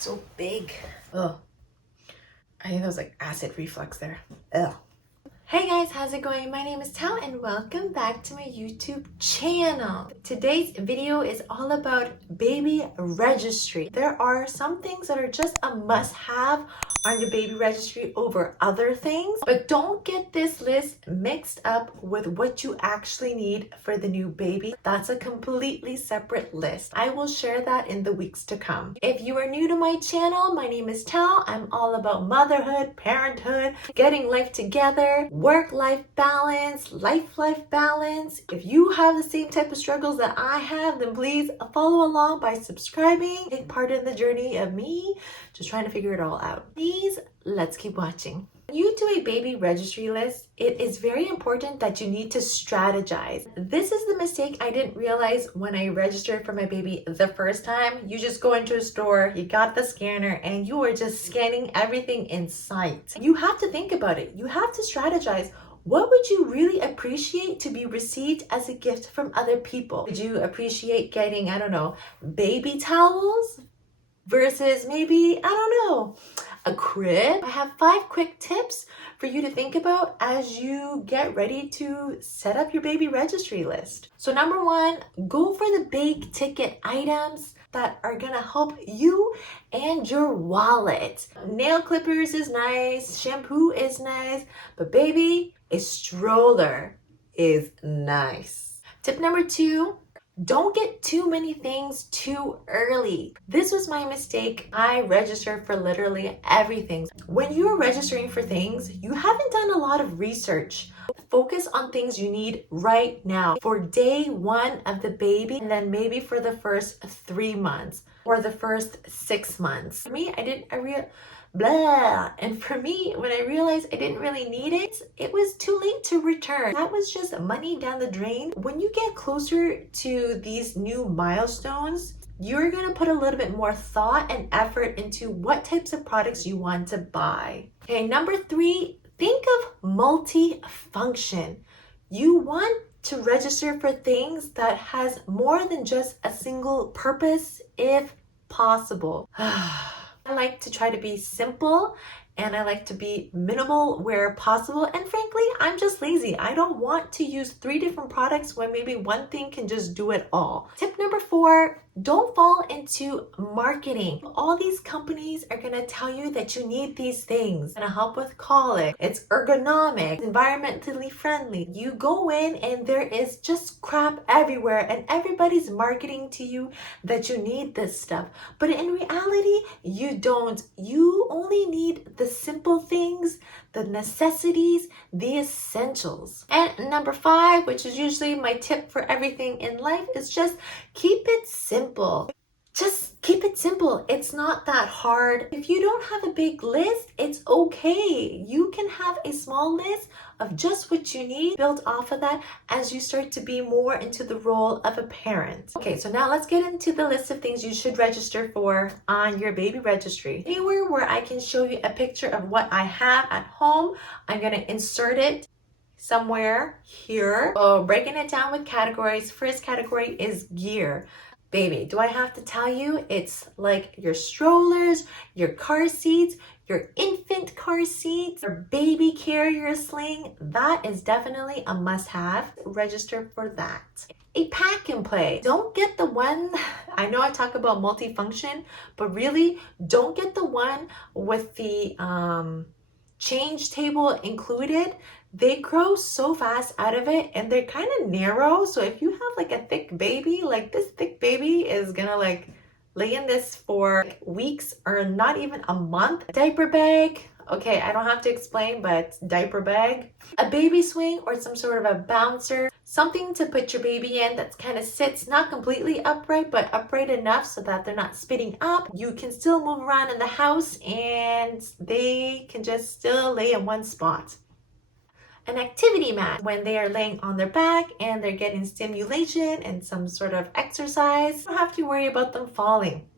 so big. Ugh. I think that was like acid reflux there. Ugh. Hey guys, how's it going? My name is Tao and welcome back to my YouTube channel. Today's video is all about baby registry. There are some things that are just a must-have on your baby registry over other things, but don't get this list mixed up with what you actually need for the new baby. That's a completely separate list. I will share that in the weeks to come. If you are new to my channel, my name is Tao. I'm all about motherhood, parenthood, getting life together, work-life balance, life-life balance. If you have the same type of struggles that I have, then please follow along by subscribing. Take part in the journey of me just trying to figure it all out. Please, let's keep watching. When you do a baby registry list, it is very important that you need to strategize. This is the mistake I didn't realize when I registered for my baby the first time. You just go into a store, you got the scanner, and you are just scanning everything in sight. You have to think about it. You have to strategize. What would you really appreciate to be received as a gift from other people? Would you appreciate getting, I don't know, baby towels versus maybe, I don't know, a crib? I have 5 quick tips for you to think about as you get ready to set up your baby registry list. So number 1, go for the big ticket items that are gonna help you and your wallet. Nail clippers is nice, shampoo is nice, but baby, a stroller is nice. Tip number 2, don't get too many things too early. This was my mistake. I registered for literally everything. When you're registering for things, you haven't done a lot of research. Focus on things you need right now for day 1 of the baby, and then maybe for the first 3 months or the first 6 months. For me, and for me, when I realized I didn't really need it, it was too late to return. That was just money down the drain. When you get closer to these new milestones, you're gonna put a little bit more thought and effort into what types of products you want to buy. Okay, number 3, think of multifunction. You want to register for things that has more than just a single purpose if possible. I like to try to be simple and I like to be minimal where possible. And frankly, I'm just lazy. I don't want to use 3 different products when maybe one thing can just do it all. Tip number 4, don't fall into marketing. All these companies are gonna tell you that you need these things. It's gonna help with colic. It's ergonomic, environmentally friendly. You go in and there is just crap everywhere and everybody's marketing to you that you need this stuff. But in reality, you don't. You only need the simple things, the necessities, the essentials. And number 5, which is usually my tip for everything in life, is just keep it simple. Just keep it simple. It's not that hard. If you don't have a big list, it's okay. You can have a small list of just what you need, build off of that as you start to be more into the role of a parent. Okay, so now let's get into the list of things you should register for on your baby registry. Anywhere where I can show you a picture of what I have at home, I'm gonna insert it somewhere here. So breaking it down with categories. First category is gear. Baby, do I have to tell you? It's like your strollers, your car seats, your infant car seats, your baby carrier sling. That is definitely a must-have. Register for that. A pack and play. Don't get the one, I know I talk about multifunction, but really don't get the one with the change table included. They grow so fast out of it and they're kind of narrow. So if you have like a thick baby, like this thick baby is gonna like lay in this for weeks or not even a month. Diaper bag. Okay, I don't have to explain, but diaper bag. A baby swing or some sort of a bouncer. Something to put your baby in that kind of sits not completely upright, but upright enough so that they're not spitting up. You can still move around in the house and they can just still lay in one spot. An activity mat when they are laying on their back and they're getting stimulation and some sort of exercise. You don't have to worry about them falling.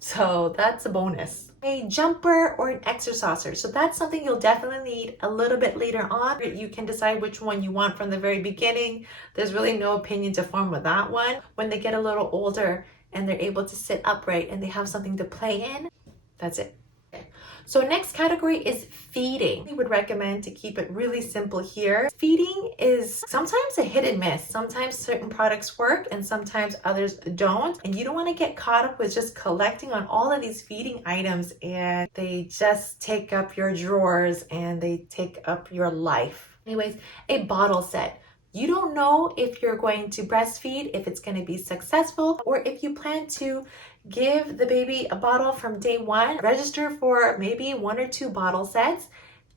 So that's a bonus. A jumper or an Exersaucer. So that's something you'll definitely need a little bit later on. You can decide which one you want from the very beginning. There's really no opinion to form with that one. When they get a little older and they're able to sit upright and they have something to play in, That's it. So next category is feeding. We would recommend to keep it really simple here. Feeding is sometimes a hit and miss. Sometimes certain products work and sometimes others don't. And you don't want to get caught up with just collecting on all of these feeding items and they just take up your drawers and they take up your life. Anyways, a bottle set. You don't know if you're going to breastfeed, if it's going to be successful, or if you plan to give the baby a bottle from day one. Register for maybe 1 or 2 bottle sets,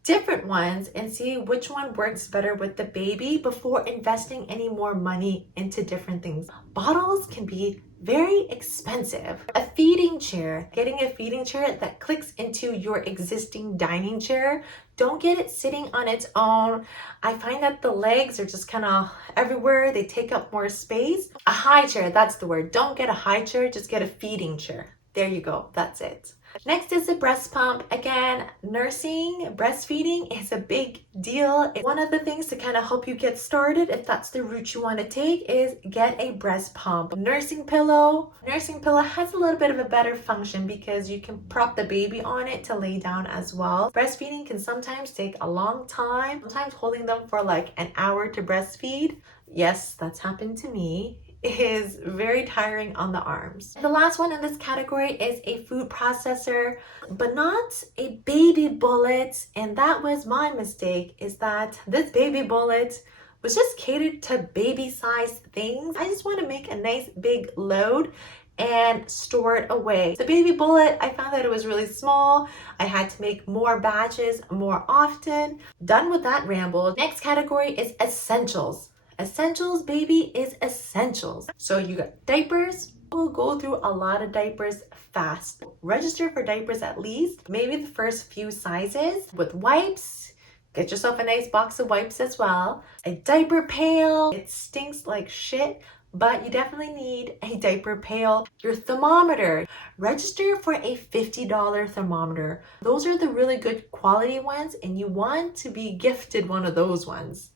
different ones, and see which one works better with the baby before investing any more money into different things. Bottles can be very expensive. A feeding chair, getting a feeding chair that clicks into your existing dining chair. Don't get it sitting on its own. I find that the legs are just kind of everywhere. They take up more space. A high chair, that's the word. Don't get a high chair, just get a feeding chair. There you go, that's it. Next is the breast pump. Again, nursing, breastfeeding is a big deal. One of the things to kind of help you get started, if that's the route you want to take, is get a breast pump. Nursing pillow. Nursing pillow has a little bit of a better function because you can prop the baby on it to lay down as well. Breastfeeding can sometimes take a long time, sometimes holding them for like an hour to breastfeed. Yes, that's happened to me. Is very tiring on the arms. The last one in this category is a food processor, but not a baby bullet. And that was my mistake, is that this baby bullet was just catered to baby sized things. I just want to make a nice big load and store it away. The baby bullet, I found that it was really small. I had to make more batches more often. Done with that ramble. Next category is essentials. Essentials, baby, is essentials. So you got diapers. We'll go through a lot of diapers fast. Register for diapers at least, maybe the first few sizes. With wipes, get yourself a nice box of wipes as well. A diaper pail. It stinks like shit, but you definitely need a diaper pail. Your thermometer. Register for a $50 thermometer. Those are the really good quality ones, and you want to be gifted one of those ones.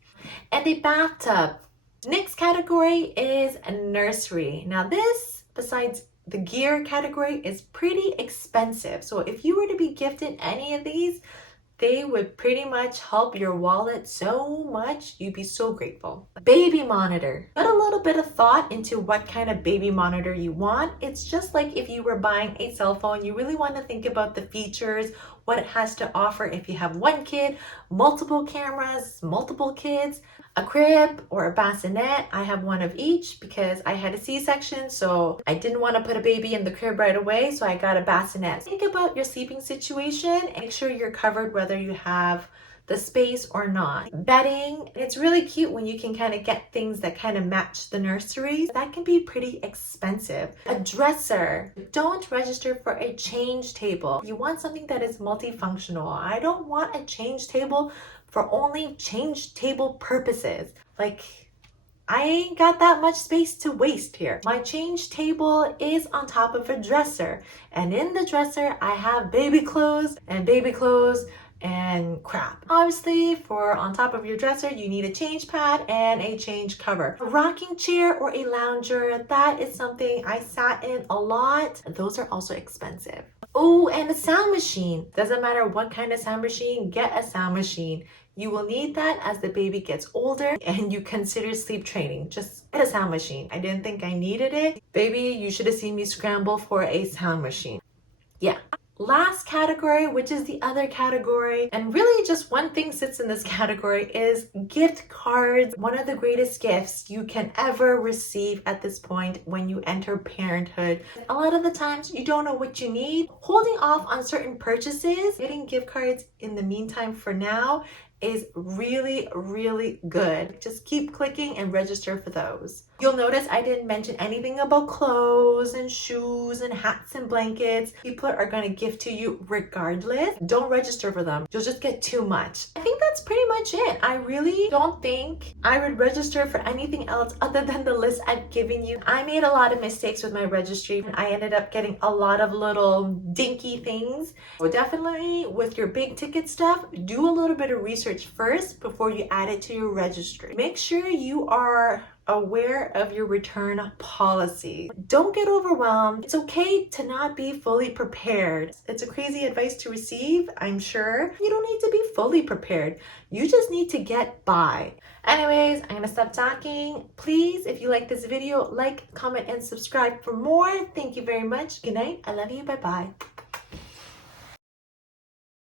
And a bathtub. Next category is a nursery. Now this, besides the gear category, is pretty expensive. So if you were to be gifted any of these, they would pretty much help your wallet so much. You'd be so grateful. Baby monitor. Put a little bit of thought into what kind of baby monitor you want. It's just like if you were buying a cell phone, you really want to think about the features, what it has to offer if you have one kid, multiple cameras, multiple kids, a crib or a bassinet. I have one of each because I had a C-section, so I didn't want to put a baby in the crib right away, so I got a bassinet. Think about your sleeping situation and make sure you're covered whether you have the space or not. Bedding, it's really cute when you can kind of get things that kind of match the nursery. That can be pretty expensive. A dresser. Don't register for a change table. You want something that is multifunctional. I don't want a change table for only change table purposes. Like, I ain't got that much space to waste here. My change table is on top of a dresser. And in the dresser, I have baby clothes and crap. Obviously, for on top of your dresser, you need a change pad and a change cover. A rocking chair or a lounger, that is something I sat in a lot. Those are also expensive. Oh, and a sound machine. Doesn't matter what kind of sound machine, get a sound machine. You will need that as the baby gets older and you consider sleep training. Just get a sound machine. I didn't think I needed it. Baby, you should have seen me scramble for a sound machine. Yeah. Last category, which is the other category, and really just one thing sits in this category, is gift cards. One of the greatest gifts you can ever receive at this point when you enter parenthood. A lot of the times you don't know what you need. Holding off on certain purchases, getting gift cards in the meantime for now is really, really good. Just keep clicking and register for those. You'll notice I didn't mention anything about clothes and shoes and hats and blankets. People are going to give to you regardless. Don't register for them. You'll just get too much. I think that's pretty much it. I really don't think I would register for anything else other than the list I've given you. I made a lot of mistakes with my registry and I ended up getting a lot of little dinky things. So definitely with your big ticket stuff, do a little bit of research research first before you add it to your registry. Make sure you are aware of your return policy. Don't get overwhelmed. It's okay to not be fully prepared. It's a crazy advice to receive, I'm sure. You don't need to be fully prepared. You just need to get by. Anyways, I'm gonna stop talking. Please, if you like this video, like, comment, and subscribe for more. Thank you very much. Good night. I love you. Bye-bye.